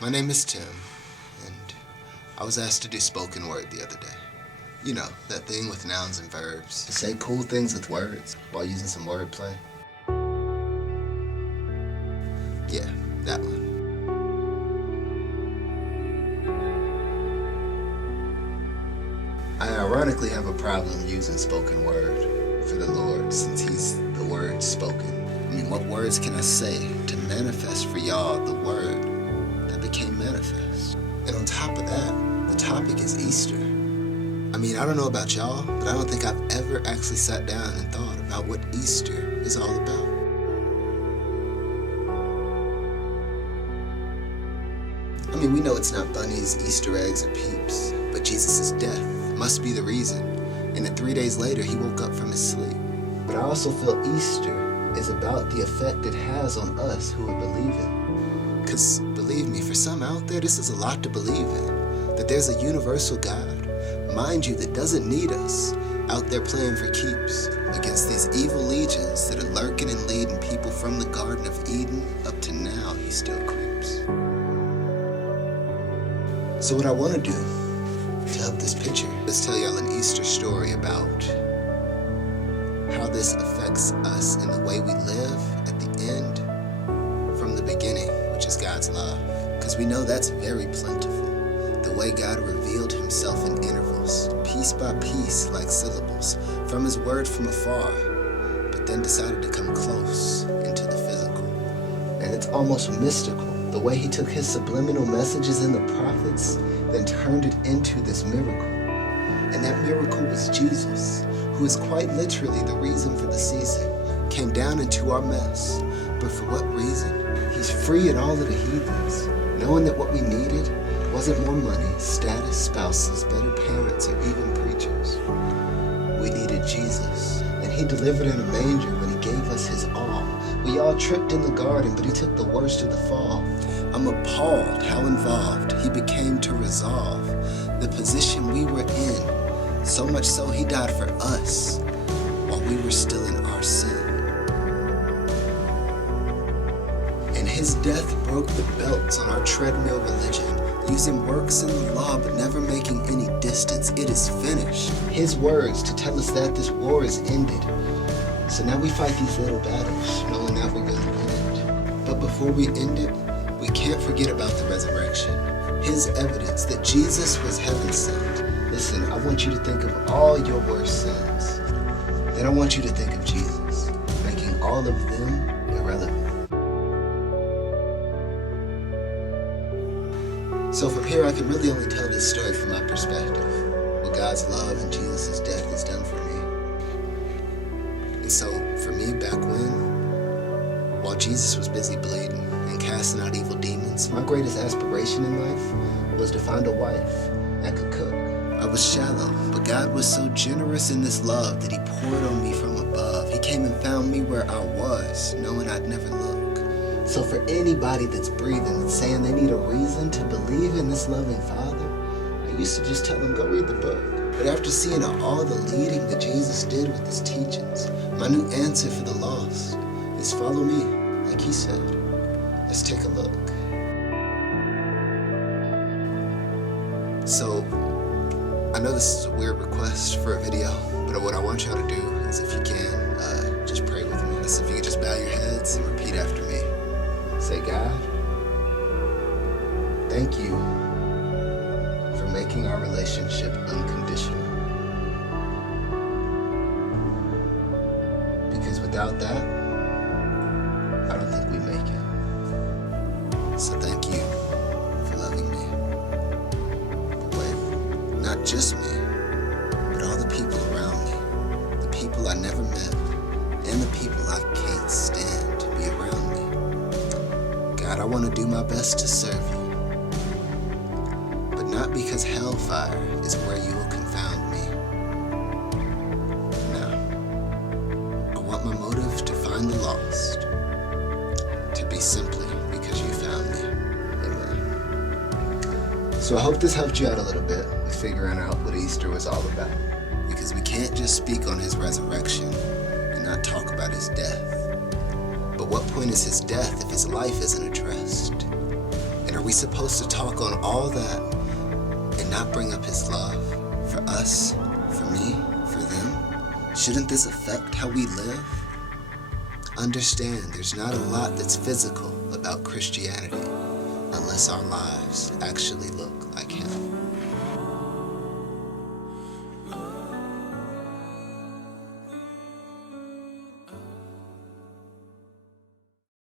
My name is Tim, and I was asked to do spoken word the other day. You know, that thing with nouns and verbs. To say cool things with words while using some wordplay. Yeah, that one. I ironically have a problem using spoken word for the Lord since He's the word spoken. I mean, what words can I say to manifest for y'all the word that became manifest? And on top of that, the topic is Easter. I mean, I don't know about y'all, but I don't think I've ever actually sat down and thought about what Easter is all about. I mean, we know it's not bunnies, Easter eggs, or peeps, but Jesus' death must be the reason. And then 3 days later, He woke up from His sleep. But I also feel Easter is about the effect it has on us who would believe it. Because believe me, for some out there, this is a lot to believe in. That there's a universal God, mind you, that doesn't need us, out there playing for keeps against these evil legions that are lurking and leading people from the Garden of Eden up to now. He still creeps. So what I want to do to help this picture is tell y'all an Easter story about how this affects us in the way we live at the end from the beginning, which is God's love. Because we know that's very plentiful. The way God revealed Himself in intervals, piece by piece like syllables, from His word from afar, but then decided to come close into the physical. And it's almost mystical, the way He took His subliminal messages in the prophets, then turned it into this miracle. And that miracle was Jesus, who is quite literally the reason for the season, came down into our mess. But for what reason? He's freeing all of the heathens, knowing that what we needed wasn't more money, status, spouses, better parents, or even preachers. We needed Jesus, and He delivered in a manger when He gave us His all. We all tripped in the garden, but He took the worst of the fall. I'm appalled how involved He became to resolve the position we were in, so much so He died for us while we were still in our sin. And His death broke the belts on our treadmill religion, using works in the law but never making any distance. It is finished. His words to tell us that this war is ended. So now we fight these little battles, knowing that we're going to end. But before we end it, we can't forget about the resurrection. His evidence that Jesus was heaven sent. Listen, I want you to think of all your worst sins. Then I want you to think of Jesus, making all of them irrelevant. So from here, I can really only tell this story from my perspective, what God's love and Jesus' death has done for me. And so for me, back when, while Jesus was busy bleeding and casting out evil demons, my greatest aspiration in life was to find a wife that could cook. I was shallow, but God was so generous in this love that He poured on me from above. He came and found me where I was, knowing I'd never look. So for anybody that's breathing and saying they need a reason to believe in this loving Father, I used to just tell them, go read the book. But after seeing all the leading that Jesus did with His teachings, my new answer for the lost is follow me, like He said. Let's take a look. So, I know this is a weird request for a video, but what I want y'all to do is, if you can, just pray with me. So if you could just bow your heads and repeat after me. Say, God, thank you for making our relationship unconditional. Because without that, I don't think we make it. So thank you for loving me. But wait, not just me, but all the people around me, the people I never met, and the people I can't stand to be around me. God, I want to do my best to serve you, but not because hellfire is where you will confound me. No, I want my motive to find the lost, to be simply because you found me. Amen. So I hope this helped you out a little bit with figuring out what Easter was all about, because we can't just speak on His resurrection and not talk about His death. But what point is His death if His life isn't addressed? And are we supposed to talk on all that and not bring up his love for us, for me, for them? Shouldn't this affect how we live? Understand, there's not a lot that's physical about Christianity unless our lives actually look like him.